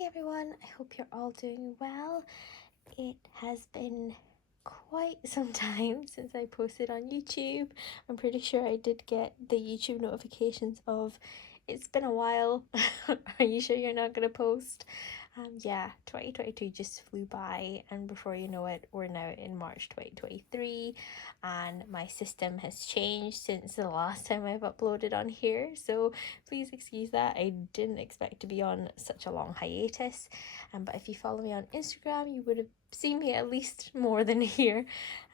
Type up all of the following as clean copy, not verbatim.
Hey everyone, I hope you're all doing well. It has been quite some time since I posted on YouTube. I'm pretty sure I did get the YouTube notifications of it's been a while. Are you sure you're not going to post? Yeah, 2022 just flew by, and before you know it, we're now in March 2023, and my system has changed since the last time I've uploaded on here, so please excuse that. I didn't expect to be on such a long hiatus, but if you follow me on Instagram, you would have seen me at least more than here.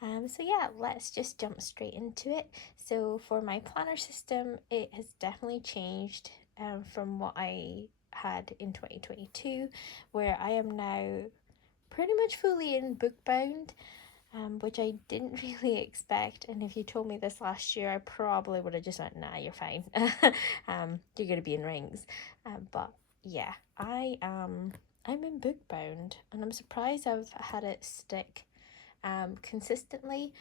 So yeah, let's just jump straight into it. So for my planner system, it has definitely changed from what I had in 2022, where I am now pretty much fully in book bound, which I didn't really expect. And if you told me this last year, I probably would have just went, nah, you're fine. You're gonna be in rings. But yeah, I'm in book bound, and I'm surprised I've had it stick consistently.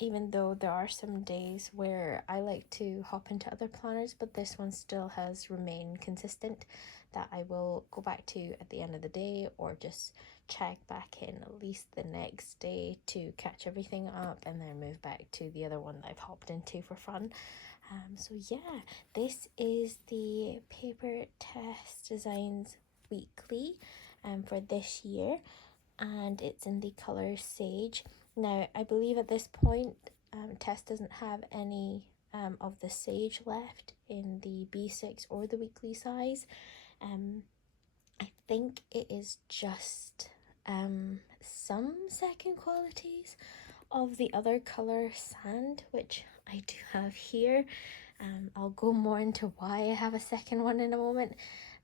Even though there are some days where I like to hop into other planners, but this one still has remained consistent, that I will go back to at the end of the day or just check back in at least the next day to catch everything up and then move back to the other one that I've hopped into for fun. So yeah, this is the PaperTessDesigns weekly for this year, and it's in the color Sage. Now, I believe at this point, Tess doesn't have any of the Sage left in the B6 or the weekly size. I think it is just some second qualities of the other color Sand, which I do have here. I'll go more into why I have a second one in a moment.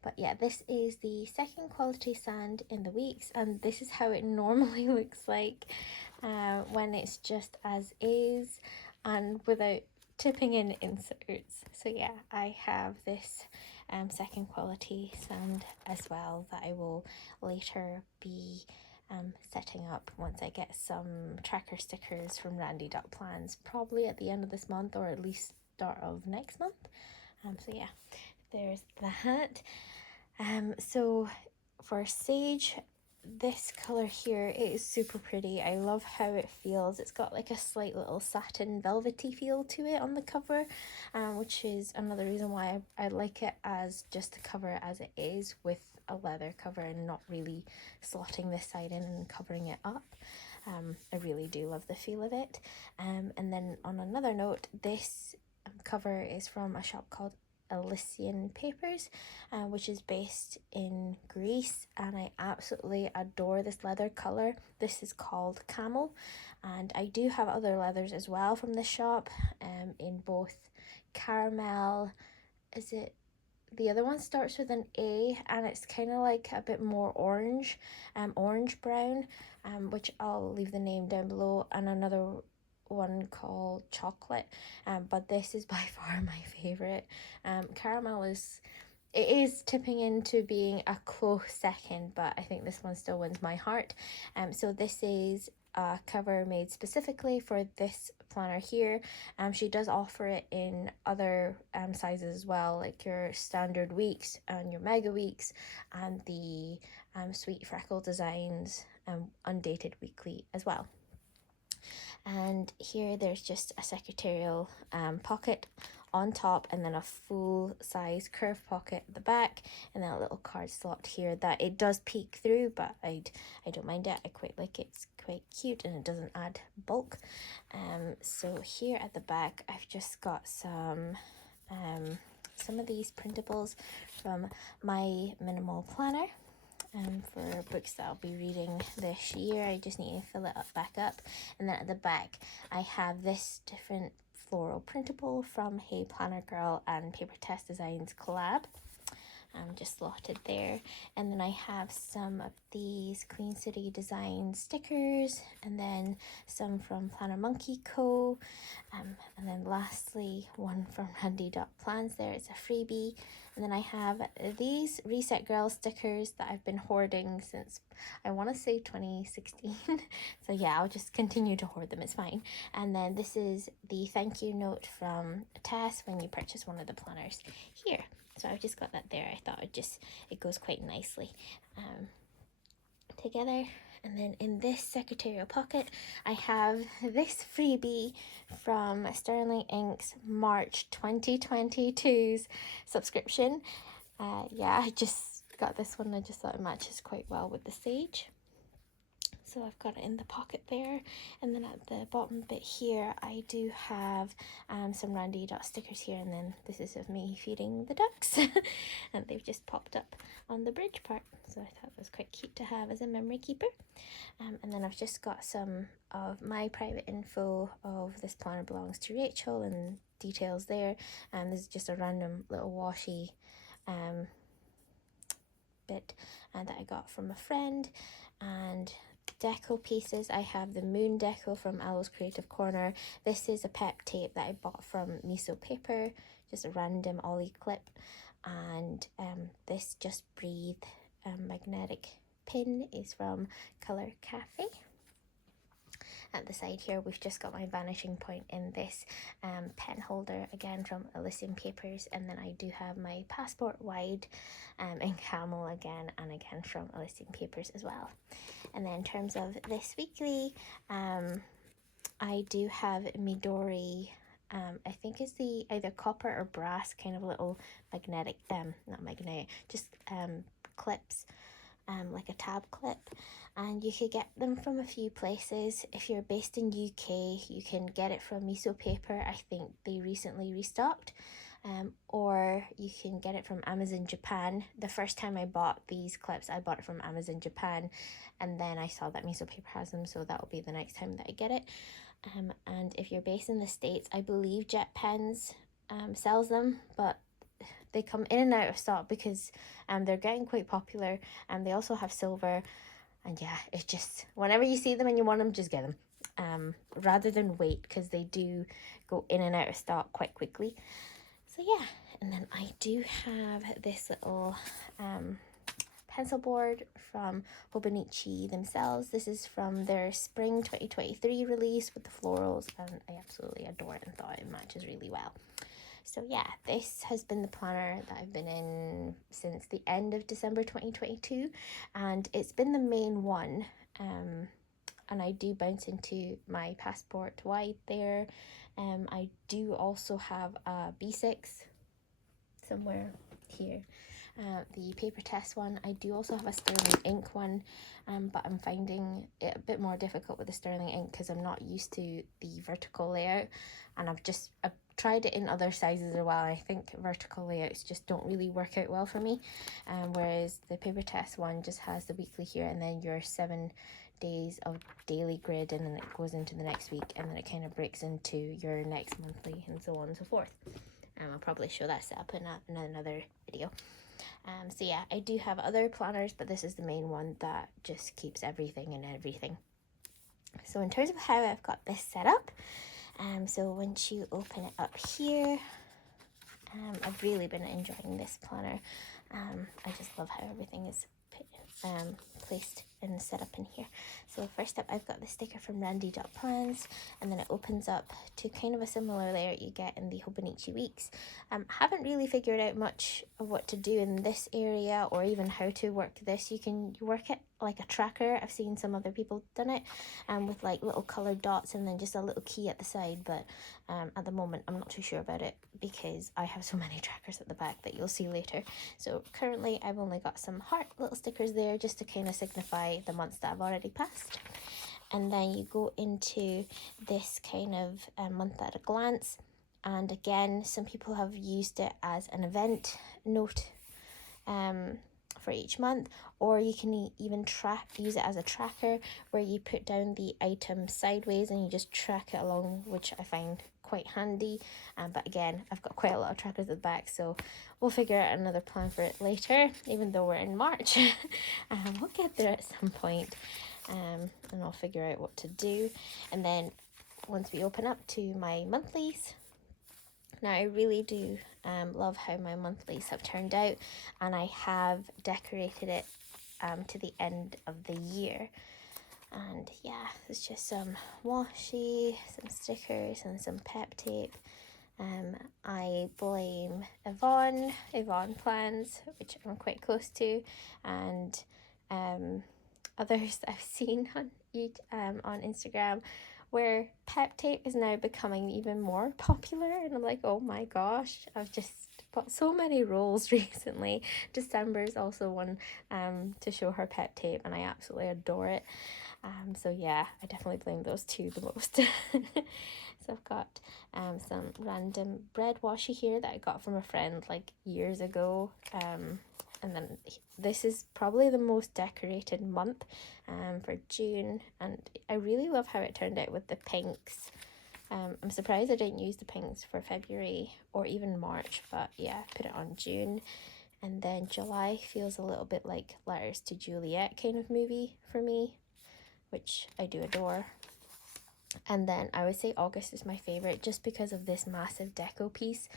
But yeah, this is the second quality Sand in the weeks, and this is how it normally looks like when it's just as is and without tipping in inserts. So yeah, I have this second quality Sand as well that I will later be setting up once I get some tracker stickers from Randy.Plans, probably at the end of this month or at least start of next month. So yeah, there's that. So for Sage, this color here, it is super pretty. I love how it feels. It's got like a slight little satin velvety feel to it on the cover, which is another reason why I like it as just a cover as it is, with a leather cover and not really slotting this side in and covering it up. I really do love the feel of it. And then on another note, this cover is from a shop called Elysian Papers, which is based in Greece, and I absolutely adore this leather color. This is called Camel, and I do have other leathers as well from this shop, in both caramel. Is it the other one starts with an A, and it's kind of like a bit more orange, orange brown, which I'll leave the name down below, and another one called Chocolate, but this is by far my favorite. Caramel is tipping into being a close second, but I think this one still wins my heart. So this is a cover made specifically for this planner here. She does offer it in other sizes as well, like your standard weeks and your mega weeks and the sweet freckle designs undated weekly as well. And here there's just a secretarial pocket on top, and then a full size curved pocket at the back, and then a little card slot here that it does peek through, but I don't mind it. I quite like it. It's quite cute and it doesn't add bulk. So here at the back I've just got some of these printables from my minimal planner. For books that I'll be reading this year. I just need to fill it up back up. And then at the back I have this different floral printable from Hey Planner Girl and PaperTessDesigns collab, just slotted there. And then I have some of these Queen City Design stickers, and then some from Planner Monkey Co. And then lastly, one from Randy.Plans there. It's a freebie. And then I have these Reset Girl stickers that I've been hoarding since, I want to say 2016. So yeah, I'll just continue to hoard them, it's fine. And then this is the thank you note from Tess when you purchase one of the planners here. So I've just got that there. I thought it goes quite nicely together. And then in this secretarial pocket, I have this freebie from Sterling Ink's March 2022's subscription. Yeah, I just got this one. I just thought it matches quite well with the sage. So I've got it in the pocket there, and then at the bottom bit here I do have some Randy dot stickers here, and then this is of me feeding the ducks and they've just popped up on the bridge part, so I thought it was quite cute to have as a memory keeper. And then I've just got some of my private info of this planner belongs to Rachel and details there, and this is just a random little washi bit that I got from a friend. And deco pieces, I have the moon deco from Aloe's Creative Corner. This is a pep tape that I bought from Miso Paper, just a random ollie clip. And this Just Breathe magnetic pin is from Color Cafe. At the side here, we've just got my vanishing point in this pen holder, again from Elysium Papers, and then I do have my passport wide in camel again, and again from Elysium Papers as well. And then in terms of this weekly, I do have Midori, I think it's the either copper or brass kind of little magnetic, not magnetic, just clips, like a tab clip, and you could get them from a few places. If you're based in UK, you can get it from Miso Paper. I think they recently restocked, or you can get it from Amazon Japan. The first time I bought these clips, I bought it from Amazon Japan, and then I saw that Miso Paper has them, so that will be the next time that I get it. And if you're based in the States, I believe Jet Pens sells them, but they come in and out of stock because they're getting quite popular, and they also have silver. And yeah, it's just, whenever you see them and you want them, just get them, rather than wait, because they do go in and out of stock quite quickly. So yeah, and then I do have this little pencil board from Hobonichi themselves. This is from their spring 2023 release with the florals, and I absolutely adore it and thought it matches really well. So yeah, this has been the planner that I've been in since the end of December 2022, and it's been the main one. And I do bounce into my passport wide there. I do also have a B6 somewhere here. The paper test one. I do also have a Sterling ink one, but I'm finding it a bit more difficult with the Sterling ink because I'm not used to the vertical layout, and I've tried it in other sizes as well. I think vertical layouts just don't really work out well for me, whereas the paper test one just has the weekly here, and then your 7 days of daily grid, and then it goes into the next week, and then it kind of breaks into your next monthly, and so on and so forth. I'll probably show that set up in another video. So yeah, I do have other planners, but this is the main one that just keeps everything and everything. So in terms of how I've got this set up, so once you open it up here, I've really been enjoying this planner. I just love how everything is placed and set up in here. So first up, I've got the sticker from LittleRachPlans, and then it opens up to kind of a similar layout you get in the Hobonichi Weeks. Haven't really figured out much of what to do in this area, or even how to work this. You can work it like a tracker. I've seen some other people done it, with like little colored dots and then just a little key at the side, but at the moment I'm not too sure about it because I have so many trackers at the back that you'll see later. So currently I've only got some heart little stickers there just to kind of signify the months that I've already passed. And then you go into this kind of month at a glance, and again, some people have used it as an event note for each month, or you can even use it as a tracker where you put down the item sideways and you just track it along, which I find quite handy. But again, I've got quite a lot of trackers at the back, so we'll figure out another plan for it later, even though we're in March. We'll get there at some point, and I'll figure out what to do. And then once we open up to my monthlies, now I really do love how my monthlies have turned out, and I have decorated it to the end of the year. And yeah, it's just some washi, some stickers, and some pep tape. I blame LittleRachPlans, which I'm quite close to, and others I've seen on Instagram, where pep tape is now becoming even more popular, and I'm like, oh my gosh, I've just bought so many rolls recently. December is also one to show her pep tape, and I absolutely adore it. So yeah, I definitely blame those two the most. So I've got some random bread washi here that I got from a friend like years ago. And then this is probably the most decorated month for June, and I really love how it turned out with the pinks. I'm surprised I didn't use the pinks for February or even March, but yeah, I put it on June. And then July feels a little bit like Letters to Juliet kind of movie for me, which I do adore. And then I would say August is my favourite just because of this massive deco piece.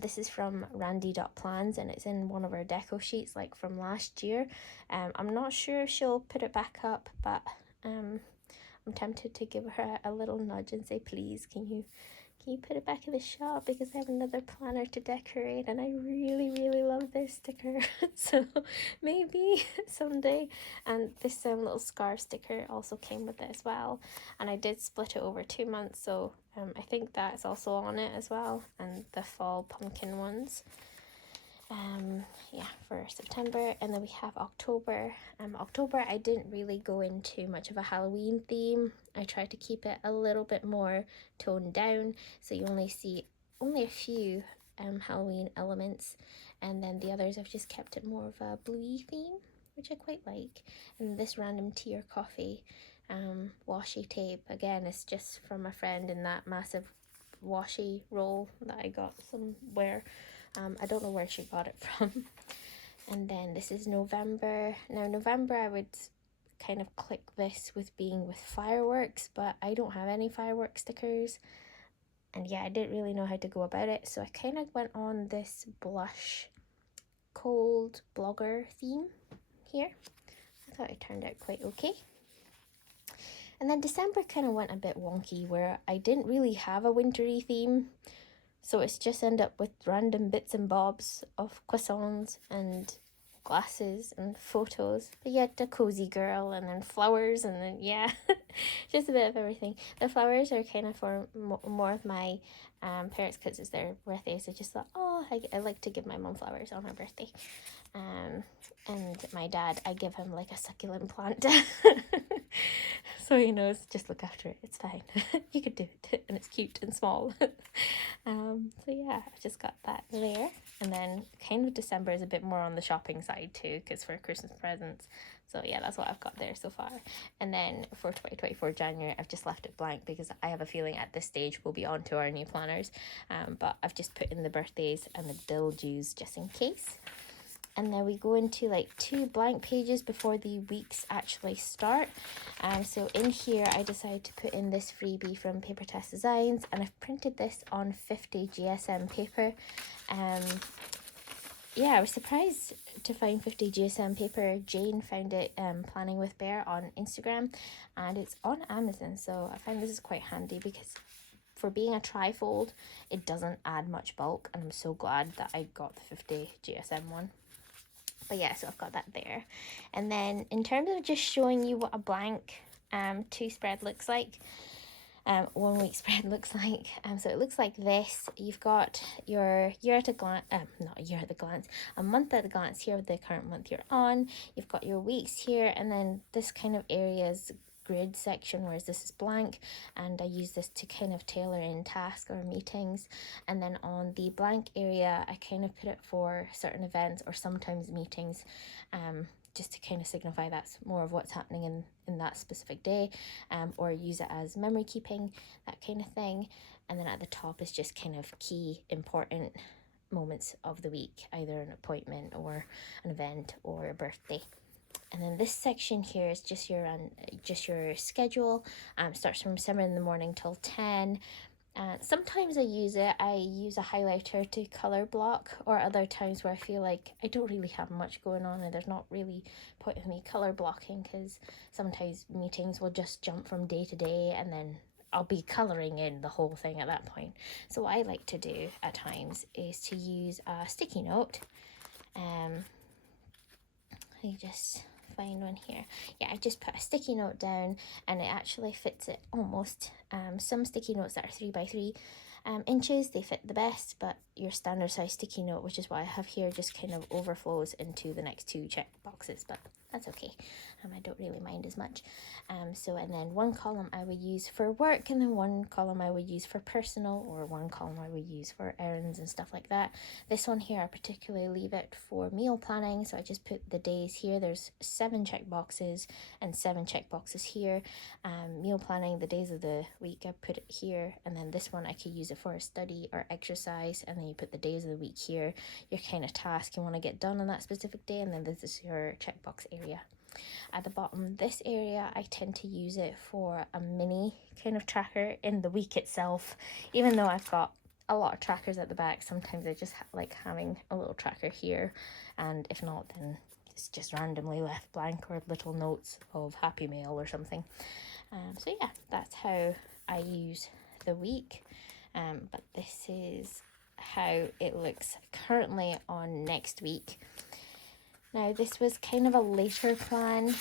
This is from Randy.Plans, and it's in one of our deco sheets like from last year. I'm not sure if she'll put it back up, but I'm tempted to give her a little nudge and say, please, can you put it back in the shop, because I have another planner to decorate and I really, really love this sticker. So maybe someday. And this little scarf sticker also came with it as well. And I did split it over 2 months, so I think that's also on it as well. And the fall pumpkin ones. Yeah, for September. And then we have October. October, I didn't really go into much of a Halloween theme. I tried to keep it a little bit more toned down, so you only see a few Halloween elements, and then the others I've just kept it more of a bluey theme, which I quite like. And this random tea or coffee washi tape, again, is just from a friend in that massive washi roll that I got somewhere. I don't know where she got it from. And then this is November. Now November I would kind of click this with being with fireworks, but I don't have any fireworks stickers. And yeah, I didn't really know how to go about it, so I kind of went on this blush cold blogger theme here. I thought it turned out quite okay. And then December kind of went a bit wonky, where I didn't really have a wintry theme. So it's just end up with random bits and bobs of croissants and glasses and photos. But yeah, a cozy girl, and then flowers, and then yeah, just a bit of everything. The flowers are kind of for more of my parents, because it's their birthday, so just thought, oh, I like to give my mom flowers on her birthday. And my dad, I give him like a succulent plant. So he knows, just look after it, it's fine. You could do it, and it's cute and small. So yeah, I've just got that there. And then kind of December is a bit more on the shopping side too, because for Christmas presents. So yeah, that's what I've got there so far. And then for 2024 January, I've just left it blank, because I have a feeling at this stage we'll be on to our new planners. But I've just put in the birthdays and the dill dues just in case. And then we go into like 2 blank pages before the weeks actually start. So in here I decided to put in this freebie from PaperTessDesigns, and I've printed this on 50 GSM paper. Yeah, I was surprised to find 50 GSM paper. Jane found it Planning with Bear on Instagram, and it's on Amazon, so I find this is quite handy, because for being a trifold, it doesn't add much bulk, and I'm so glad that I got the 50 GSM one. But yeah, so I've got that there. And then in terms of just showing you what a blank 2 spread looks like, 1 week spread looks like, so it looks like this. You've got your year at a glance, not a year at a glance, a month at a glance here with the current month you're on. You've got your weeks here, and then this kind of area's grid section, whereas this is blank, and I use this to kind of tailor in tasks or meetings. And then on the blank area, I kind of put it for certain events or sometimes meetings, just to kind of signify that's more of what's happening in that specific day, or use it as memory keeping, that kind of thing. And then at the top is just kind of key important moments of the week, either an appointment or an event or a birthday. And then this section here is just your schedule. Starts from 7 in the morning till 10. Sometimes I use a highlighter to color block, or other times where I feel like I don't really have much going on and there's not really point of me color blocking, because sometimes meetings will just jump from day to day, and then I'll be colouring in the whole thing at that point. So what I like to do at times is to use a sticky note. I just find one here. Yeah, I just put a sticky note down and it actually fits it almost. Some sticky notes that are 3 by 3 inches, they fit the best, but your standard size sticky note, which is what I have here, just kind of overflows into the next 2 check boxes, but that's okay. I don't really mind as much. And then one column I would use for work, and then one column I would use for personal, or one column I would use for errands and stuff like that. This one here I particularly leave it for meal planning, so I just put the days here. There's 7 check boxes and 7 check boxes here. Meal planning, the days of the week, I put it here, and then this one I could use it for a study or exercise, and then you put the days of the week here, your kind of task you want to get done on that specific day, and then this is your checkbox area. At the bottom, this area, I tend to use it for a mini kind of tracker in the week itself. Even though I've got a lot of trackers at the back, sometimes I just like having a little tracker here, and if not, then it's just randomly left blank, or little notes of Happy Mail or something. So yeah, that's how I use the week. But this is how it looks currently on next week. Now, this was kind of a later plan,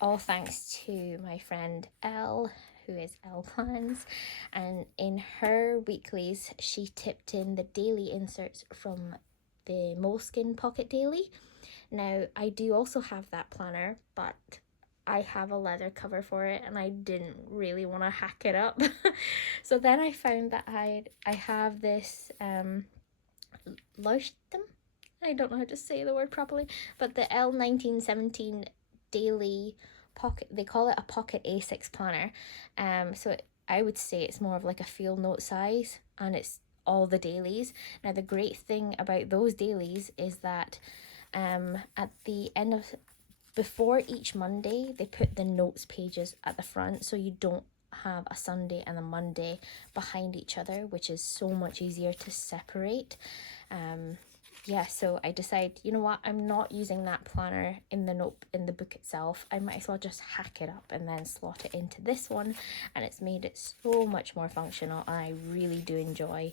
all thanks to my friend Elle, who is LittleRachPlans, and in her weeklies, she tipped in the daily inserts from the Moleskine Pocket Daily. Now, I do also have that planner, but I have a leather cover for it, and I didn't really want to hack it up. So then I found that I have this Leuchten. I don't know how to say the word properly, but the L1917 daily pocket, they call it a pocket A6 planner. So I would say it's more of like a field note size, and it's all the dailies. Now, the great thing about those dailies is that at the end of, before each Monday, they put the notes pages at the front, so you don't have a Sunday and a Monday behind each other, which is so much easier to separate. Yeah, so I decided, you know what, I'm not using that planner in the book itself. I might as well just hack it up and then slot it into this one, and it's made it so much more functional, and I really do enjoy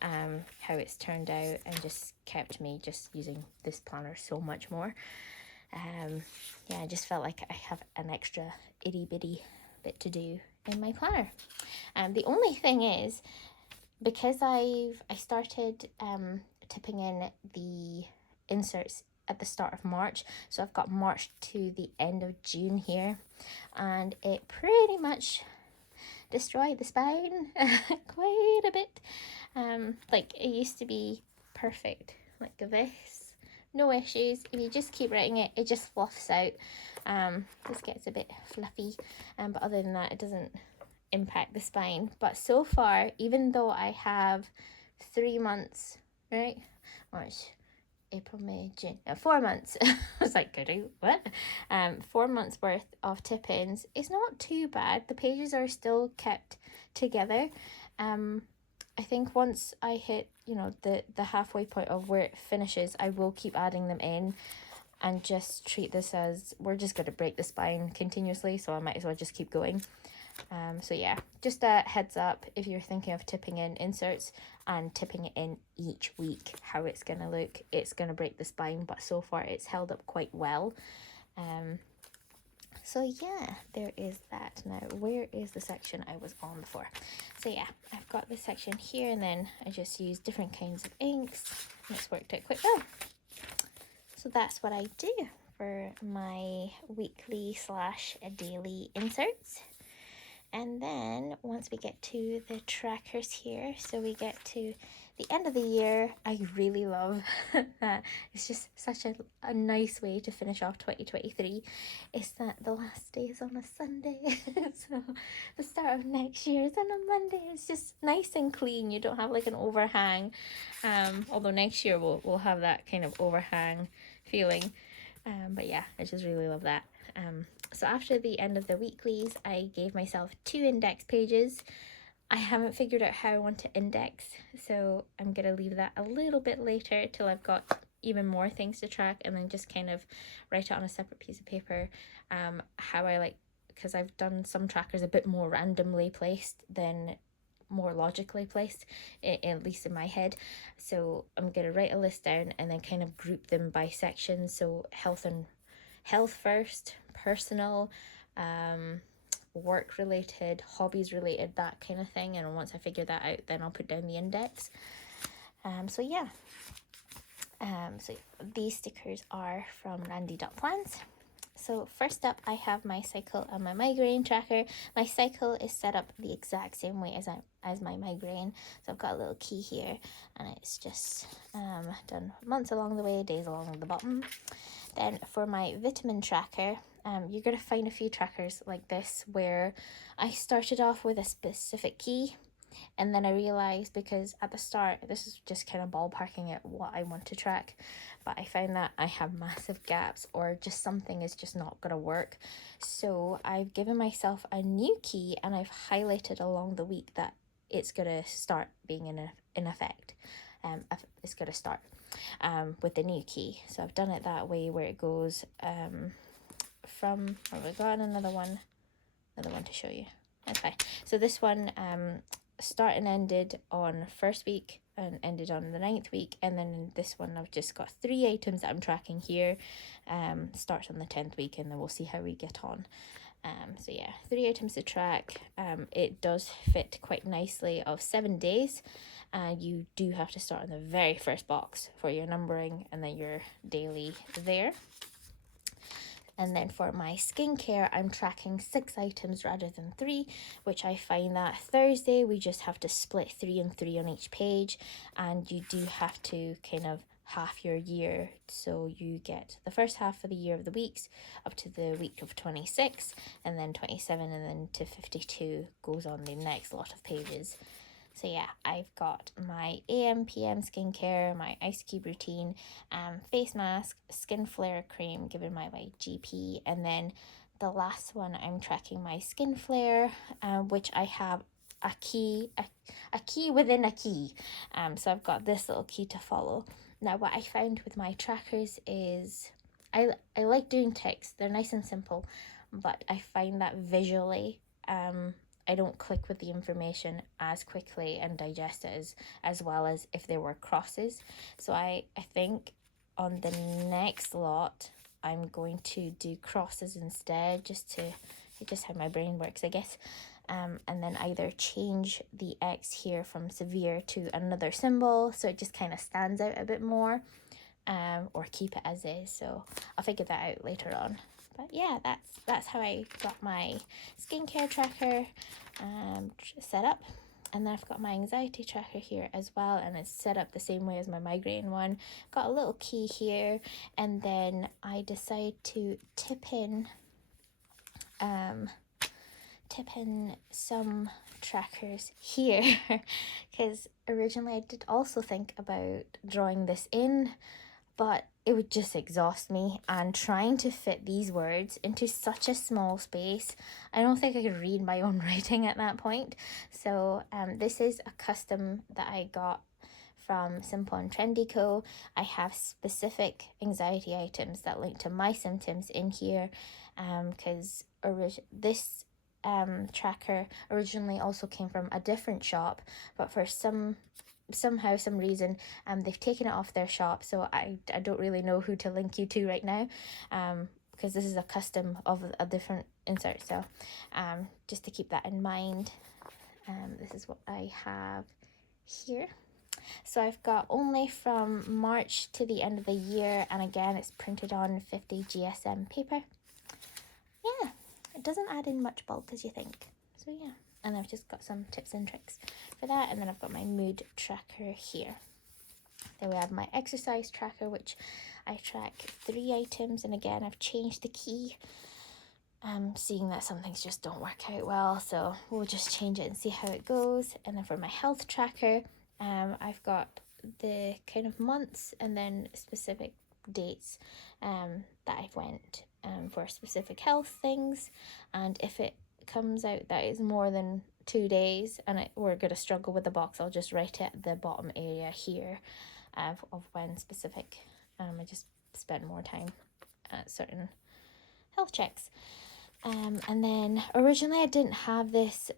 how it's turned out, and just kept me just using this planner so much more. Yeah, I just felt like I have an extra itty bitty bit to do in my planner. The only thing is, because I started tipping in the inserts at the start of March, so I've got March to the end of June here, and it pretty much destroyed the spine quite a bit. Like, it used to be perfect like this, no issues. If you just keep writing it, it just fluffs out. This gets a bit fluffy, but other than that, it doesn't impact the spine. But so far, even though I have 3 months, right? March, April, May, June, 4 months. I was like, what? 4 months worth of tip-ins. It's not too bad. The pages are still kept together. I think once I hit, the halfway point of where it finishes, I will keep adding them in, and just treat this as, we're just going to break the spine continuously, so I might as well just keep going. So yeah, just a heads up if you're thinking of tipping in inserts and tipping it in each week, how it's going to look. It's going to break the spine, but so far it's held up quite well. So yeah, there is that. Now, where is the section I was on before? So yeah, I've got this section here, and then I just use different kinds of inks, and it's worked out quite well. So that's what I do for my weekly / daily inserts. And then once we get to the trackers here, so we get to the end of the year, I really love that. It's just such a nice way to finish off 2023. Is that the last day is on a Sunday. So the start of next year is on a Monday. It's just nice and clean. You don't have like an overhang. Although next year we'll have that kind of overhang feeling. But yeah, I just really love that. So after the end of the weeklies, I gave myself 2 index pages. I haven't figured out how I want to index, so I'm going to leave that a little bit later till I've got even more things to track, and then just kind of write it on a separate piece of paper, how I like because I've done some trackers a bit more randomly placed than more logically placed, at least in my head. So I'm going to write a list down and then kind of group them by sections. So health first, personal, work related, hobbies related, that kind of thing. And once I figure that out, then I'll put down the index. So yeah. So these stickers are from Randy.Plans. So first up, I have my cycle and my migraine tracker. My cycle is set up the exact same way as my migraine. So I've got a little key here, and it's just done months along the way, days along the bottom. Then for my vitamin tracker, you're going to find a few trackers like this where I started off with a specific key, and then I realised, because at the start, this is just kind of ballparking at what I want to track, but I found that I have massive gaps, or just something is just not going to work. So I've given myself a new key, and I've highlighted along the week that it's going to start being in effect. It's going to start with the new key. So I've done it that way, where it goes from, oh, we've got another one to show you. That's fine. So this one start and ended on first week and ended on the 9th week, and then this one I've just got 3 items that I'm tracking here. Starts on the 10th week, and then we'll see how we get on. So yeah, 3 items to track. It does fit quite nicely of 7 days. You do have to start on the very first box for your numbering, and then your daily there. And then for my skincare, I'm tracking 6 items rather than 3, which I find that Thursday we just have to split 3 and 3 on each page, and you do have to kind of half your year. So you get the first half of the year of the weeks up to the week of 26, and then 27, and then to 52 goes on the next lot of pages. So yeah, I've got my AM, PM skincare, my ice cube routine, face mask, skin flare cream given by my GP, and then the last one I'm tracking my skin flare, which I have a key within a key. So I've got this little key to follow. Now what I found with my trackers is I like doing ticks. They're nice and simple, but I find that visually I don't click with the information as quickly and digest it as well as if there were crosses. So I think on the next lot, I'm going to do crosses instead, just how my brain works, I guess. And then either change the X here from severe to another symbol, so it just kind of stands out a bit more, or keep it as is. So I'll figure that out later on. But yeah, that's how I got my skincare tracker set up. And then I've got my anxiety tracker here as well, and it's set up the same way as my migraine one. Got a little key here, and then I decide to tip in some trackers here because originally I did also think about drawing this in, but it would just exhaust me, and trying to fit these words into such a small space, I don't think I could read my own writing at that point. So this is a custom that I got from Simple and Trendy Co. I have specific anxiety items that link to my symptoms in here, because this tracker originally also came from a different shop, but for some reason they've taken it off their shop, so I don't really know who to link you to right now, because this is a custom of a different insert. So just to keep that in mind, this is what I have here. So I've got only from March to the end of the year, and again it's printed on 50 GSM paper. Yeah, it doesn't add in much bulk as you think. So yeah, and I've just got some tips and tricks for that. And then I've got my mood tracker here. Then we have my exercise tracker, which I track 3 items, and again I've changed the key, seeing that some things just don't work out well, so we'll just change it and see how it goes. And then for my health tracker, I've got the kind of months and then specific dates that I've went for specific health things, and if it comes out that is more than 2 days and we're going to struggle with the box, I'll just write it at the bottom area here of when specific. I just spend more time at certain health checks. And then originally I didn't have this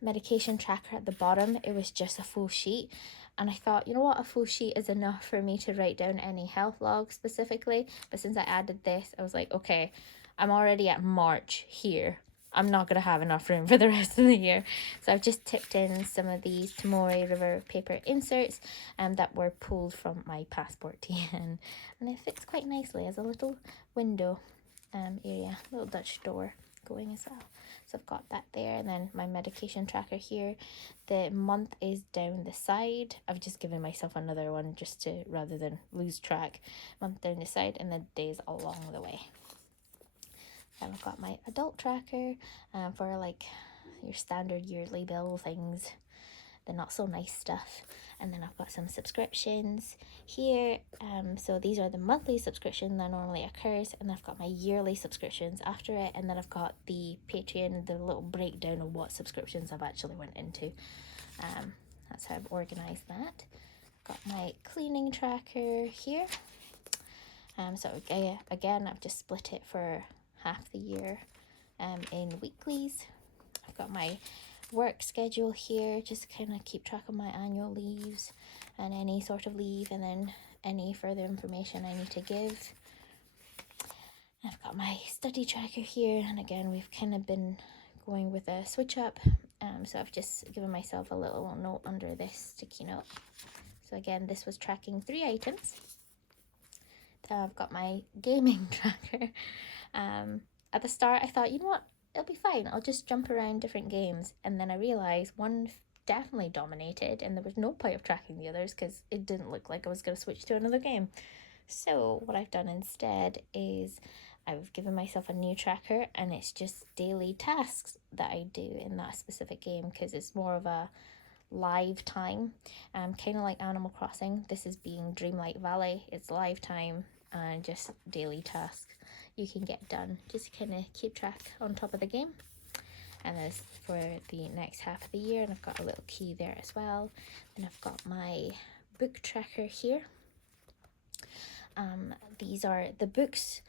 medication tracker at the bottom. It was just a full sheet. And I thought, you know what, a full sheet is enough for me to write down any health log specifically. But since I added this, I was like, okay, I'm already at March here. I'm not going to have enough room for the rest of the year. So I've just tipped in some of these Tamori River paper inserts that were pulled from my passport TN. And it fits quite nicely as a little window area, little Dutch door going as well. So I've got that there, and then my medication tracker here. The month is down the side. I've just given myself another one just to, rather than lose track. Month down the side, and the days along the way. Then I've got my adult tracker for like your standard yearly bill things, the not so nice stuff. And then I've got some subscriptions here. So these are the monthly subscription that normally occurs, and I've got my yearly subscriptions after it, and then I've got the Patreon, the little breakdown of what subscriptions I've actually went into. That's how I've organized that. Got my cleaning tracker here. So again, I've just split it for half the year in weeklies. I've got my work schedule here, just kind of keep track of my annual leaves and any sort of leave, and then any further information I need to give. I've got my study tracker here, and again, we've kind of been going with a switch up, so I've just given myself a little note under this sticky note. So again, this was tracking 3 items. I've got my gaming tracker. At the start I thought, you know what, it'll be fine, I'll just jump around different games, and then I realized one definitely dominated, and there was no point of tracking the others because it didn't look like I was going to switch to another game. So what I've done instead is I've given myself a new tracker, and it's just daily tasks that I do in that specific game, because it's more of a live time, kind of like Animal Crossing. This is being Dreamlight Valley. It's live time and just daily tasks you can get done, just kind of keep track on top of the game. And this for the next half of the year, and I've got a little key there as well. Then I've got my book tracker here. These are the books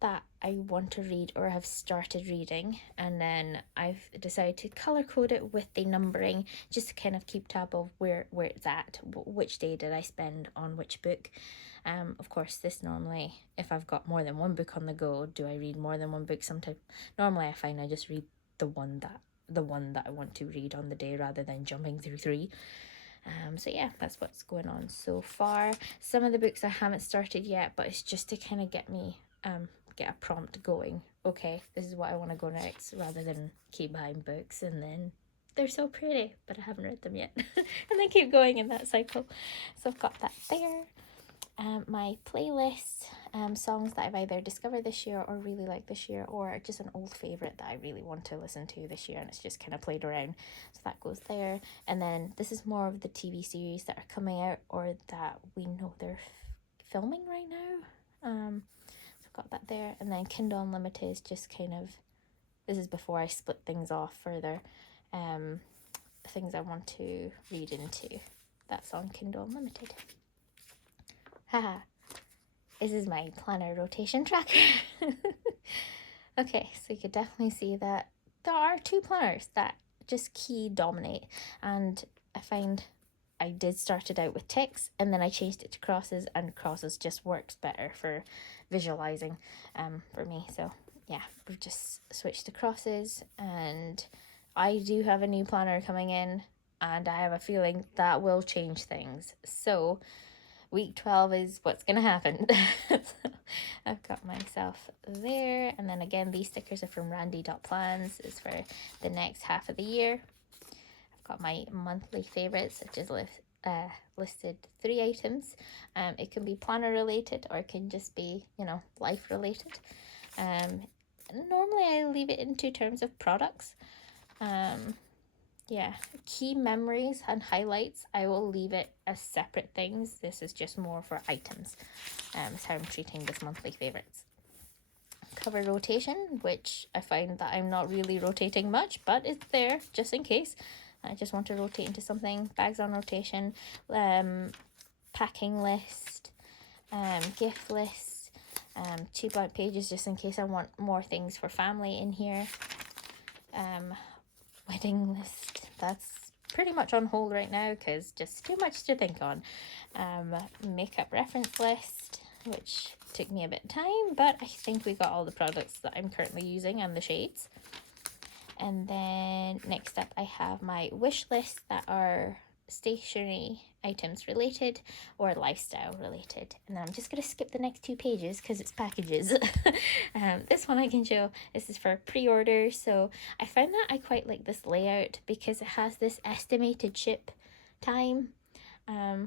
that I want to read or have started reading, and then I've decided to color code it with the numbering, just to kind of keep tab of where it's at, which day did I spend on which book. Of course, this normally, if I've got more than one book on the go, do I read more than one book? Sometimes, normally I find I just read the one that I want to read on the day, rather than jumping through 3. So yeah, that's what's going on so far. Some of the books I haven't started yet, but it's just to kind of get me get a prompt going. Okay, this is what I want to go next, rather than keep buying books and then they're so pretty but I haven't read them yet and then keep going in that cycle. So I've got that there. My playlist, songs that I've either discovered this year or really like this year, or just an old favorite that I really want to listen to this year, and it's just kind of played around, so that goes there. And then this is more of the TV series that are coming out or that we know they're filming right now. So I've got that there. And then Kindle Unlimited is just kind of, this is before I split things off further, things I want to read into. That's on Kindle Unlimited. Haha, this is my planner rotation tracker. Okay, so you could definitely see that there are 2 planners that just key dominate, and I find I did start it out with ticks, and then I changed it to crosses, and crosses just works better for visualizing for me. So yeah, we've just switched to crosses, and I do have a new planner coming in, and I have a feeling that will change things. So week 12 is what's gonna happen. So I've got myself there, and then again, these stickers are from Randy.plans. It's for the next half of the year. I've got my monthly favorites, which is listed 3 items. It can be planner related, or it can just be, life related. Normally I leave it in 2 terms of products. Yeah, key memories and highlights, I will leave it as separate things. This is just more for items. That's how I'm treating this monthly favorites. Cover rotation, which I find that I'm not really rotating much, but it's there just in case. I just want to rotate into something. Bags on rotation, packing list, gift list, 2 blank pages just in case I want more things for family in here. Wedding list, that's pretty much on hold right now because just too much to think on. Makeup reference list, which took me a bit of time, but I think we got all the products that I'm currently using and the shades. And then next up I have my wish list that are stationery items related or lifestyle related. And then I'm just going to skip the next 2 pages because it's packages. This one I can show. This is for pre-order. So I found that I quite like this layout because it has this estimated ship time,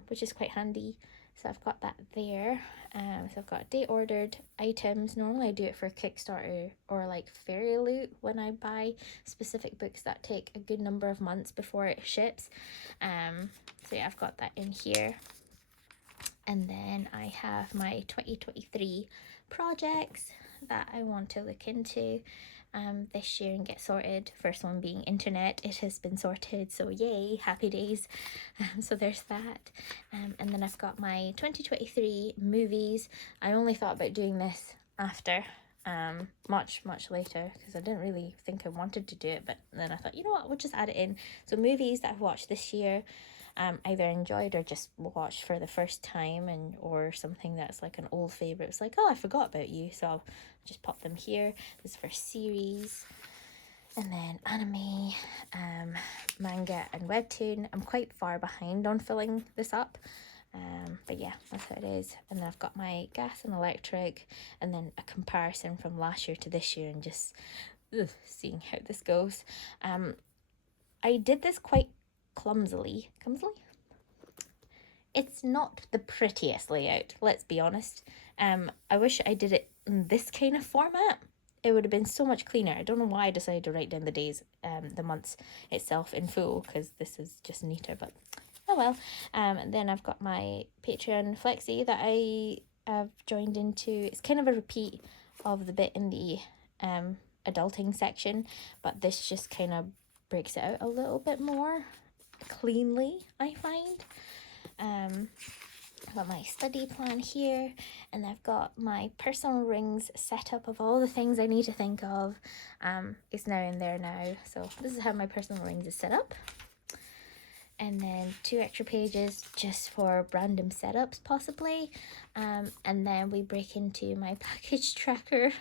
which is quite handy. So I've got that there. So I've got date ordered items. Normally I do it for Kickstarter or like Fairy Loot when I buy specific books that take a good number of months before it ships. So yeah, I've got that in here. And then I have my 2023 projects that I want to look into this year and get sorted. First one being internet. It has been sorted, so yay, happy days. So there's that. And then I've got my 2023 movies. I only thought about doing this after much later because I didn't really think I wanted to do it, but then I thought, you know what, we'll just add it in. So movies that I've watched this year, either enjoyed or just watched for the first time, and or something that's like an old favorite. It's like, oh, I forgot about you, so I'll just pop them here. This is for series. And then anime, manga and webtoon. I'm quite far behind on filling this up, but yeah, that's how it is. And then I've got my gas and electric, and then a comparison from last year to this year, and just seeing how this goes. I did this quite clumsily. It's not the prettiest layout, let's be honest. I wish I did it in this kind of format. It would have been so much cleaner. I don't know why I decided to write down the days, the months itself in full, because this is just neater, but oh well. And then I've got my Patreon Flexi that I have joined into. It's kind of a repeat of the bit in the adulting section, but this just kind of breaks it out a little bit more cleanly, I find. I've got my study plan here, and I've got my personal rings set up of all the things I need to think of. It's now in there now, so this is how my personal rings is set up. And then 2 extra pages just for random setups possibly, and then we break into my package tracker.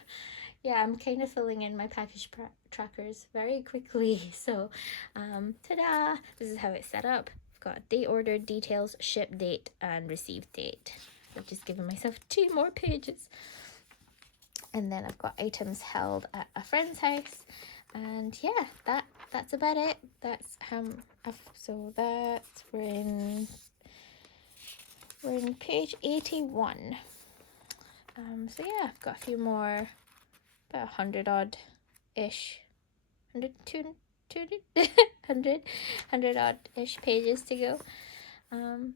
Yeah, I'm kind of filling in my package trackers very quickly, so ta-da! This is how it's set up. Got date ordered, details, ship date, and receive date. I've just given myself 2 more pages. And then I've got items held at a friend's house. And yeah, that's about it. That's so that's we're in page 81. So yeah, I've got a few more, about 100 odd ish, 100 odd ish pages to go.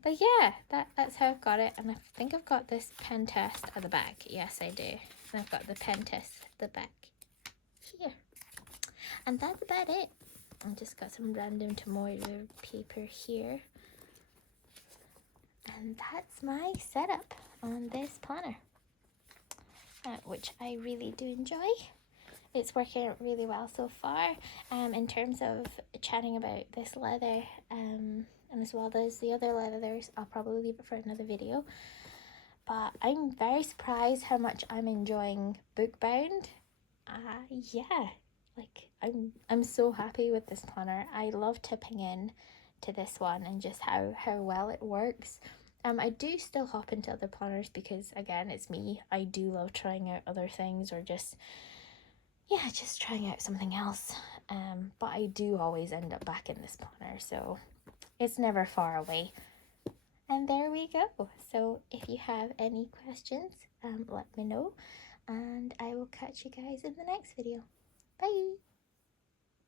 But yeah, that's how I've got it. And I think I've got this pen test at the back. Yes, I do. And I've got the pen test at the back here. And that's about it. I've just got some random tomato paper here. And that's my setup on this planner, which I really do enjoy. It's working out really well so far. In terms of chatting about this leather, and as well as the other leathers, I'll probably leave it for another video. But I'm very surprised how much I'm enjoying bookbound. Yeah, like I'm so happy with this planner. I love tipping in to this one and just how well it works. I do still hop into other planners because, again, it's me. I do love trying out other things, or just trying out something else. But I do always end up back in this planner, so it's never far away. And there we go. So if you have any questions, let me know, and I will catch you guys in the next video. Bye!